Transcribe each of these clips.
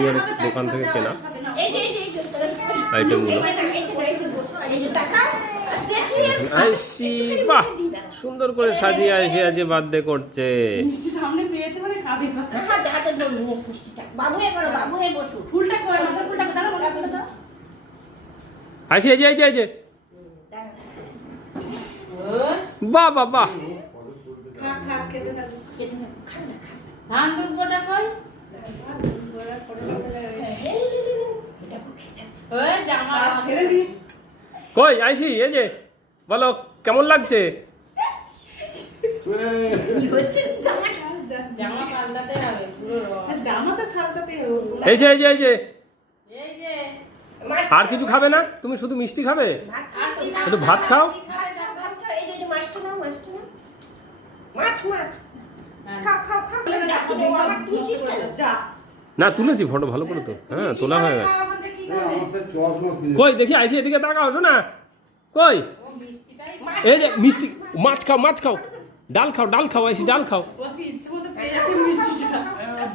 কাকুর দোকান থেকে কেনা আইটেমগুলো। আইসি বাহ, সুন্দর করে সাজিয়ে আইসি আজকে বার্থডে করছে। আইসি এই যে এই যে এই যে বাহ বাহ বাহ, কই আইসি এই যে বলো কেমন লাগছে? এই যে এই যে এই যে আর কিছু খাবে না তুমি? শুধু মিষ্টি খাবে? একটু ভাত খাও। না তুলেছি ফটো ভালো করে তো, হ্যাঁ তোলা হয়ে গেছে। কই দেখি আইসি এদিকে তাকাও শোনা, কই এই যে মিষ্টি, মাছ খাও মাছ খাও, ডাল খাও ডাল খাও, আইসি ডাল খাও।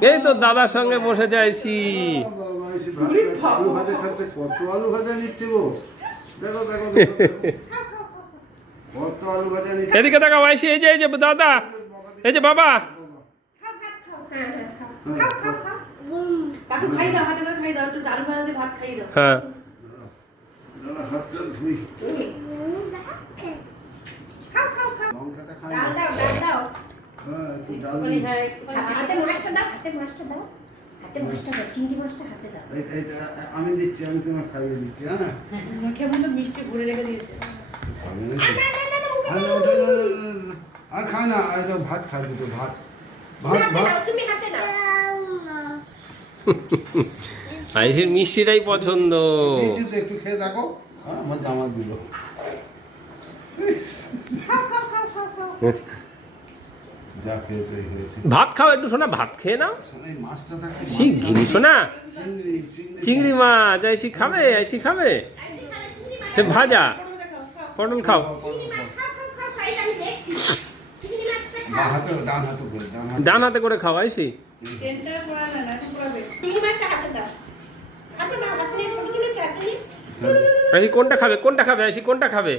এই তো দাদার সঙ্গে বসেছে আইসি। এদিকে তাকাও আইসি, এই যে দাদা, এই যে বাবা। হ্যাঁ আমি দিচ্ছি, আমি তোমাকে খাইয়ে দিচ্ছি। হ্যাঁ মিষ্টি ভরে রেখে দিয়েছে। আর খায় না, ভাত খাই দুটো, ভাত ভাত ভাত। আইসির মিষ্টিটাই পছন্দ। একটু খেয়ে দেখো, আমার জামা দিল। ভাত খাও একটু শোনা, ভাত খেয়ে নাও। শোনা চিংড়ি মাছ আইসি খাবে, আইসি খাবে। সে ভাজা পটল খাও। ডান হাতে করে খাও আইসি। আইসি কোনটা খাবে, কোনটা খাবে আইসি, কোনটা খাবে?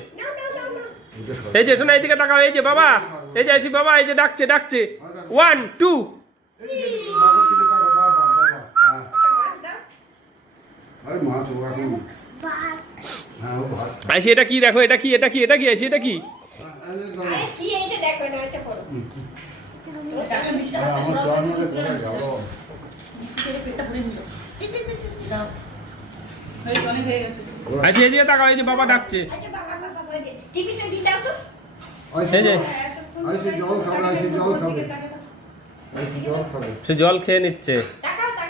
এই যে শোনা এইদিকে তাকাও, এই যে বাবা, এই যে আইসি বাবা, এই যে ডাকছে ডাকছে 1 2। আইসি এটা কি দেখো, এটা কি এটা কি এটা কি আইসি এটা কি? আইসি এই যে তাকাও, এই যে বাবা ডাকছে। সে জল খেয়ে নিচ্ছে।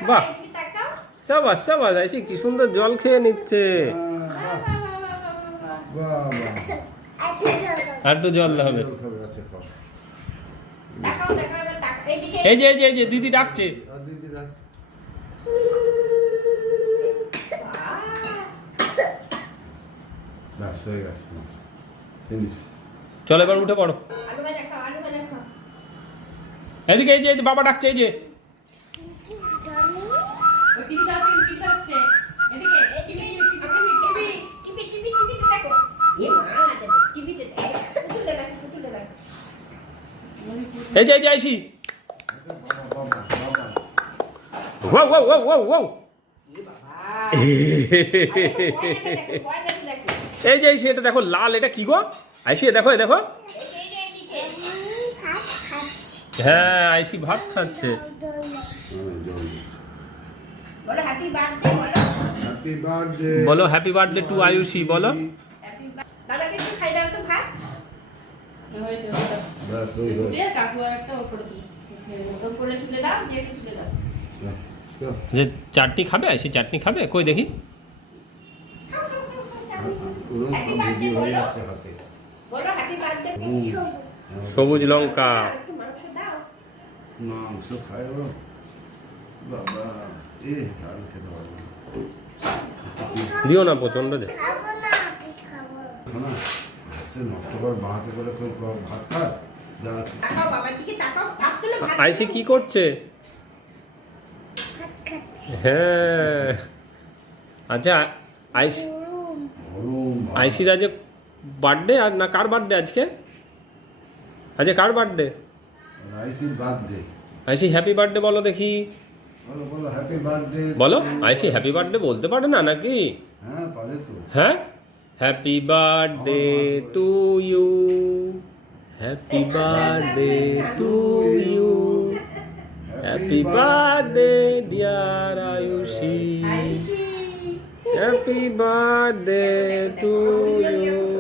বাহ সাবাস সাবাস, আইসি কি সুন্দর জল খেয়ে নিচ্ছে। আর একটু জল হবে। এই যে এই যে এই যে দিদি ডাকছে। চলো এবার উঠে পড়ো। এদিকে এই যে বাবা ডাকছে, এই যে এই যে এই যে I see. Wow wow wow wow wow. এই যে আইসি এটা দেখো লাল, এটা কি গো আইসি? দেখো দেখো, হ্যাঁ আইসি ভাত খাচ্ছে। বলো হ্যাপি বার্থডে টু আয়ুষী, বলো। যে চাটনি খাবে আইসি, চাটনি খাবে, কই দেখি। সবুজ লঙ্কা মাংস খায় বাবা, দিও না প্রচন্ড যে নষ্ট করে বাহাতে করে ভাত খায়। আইসি কি করছে? হ্যাঁ আচ্ছা আইসি আইসির আজকে বার্থডে আর না কার বার্থডে আজকে কার বার্থডে আইসির বার্থডে। আইসি হ্যাপি বার্থডে বলো দেখি। বলো বলো হ্যাপি বার্থডে। বলো আইসি হ্যাপি বার্থডে বলতে পারে না নাকি? হ্যাঁ পারে তো। হ্যাঁ happy birthday to you, happy birthday to you, happy birthday dear Ayushi, happy birthday to you.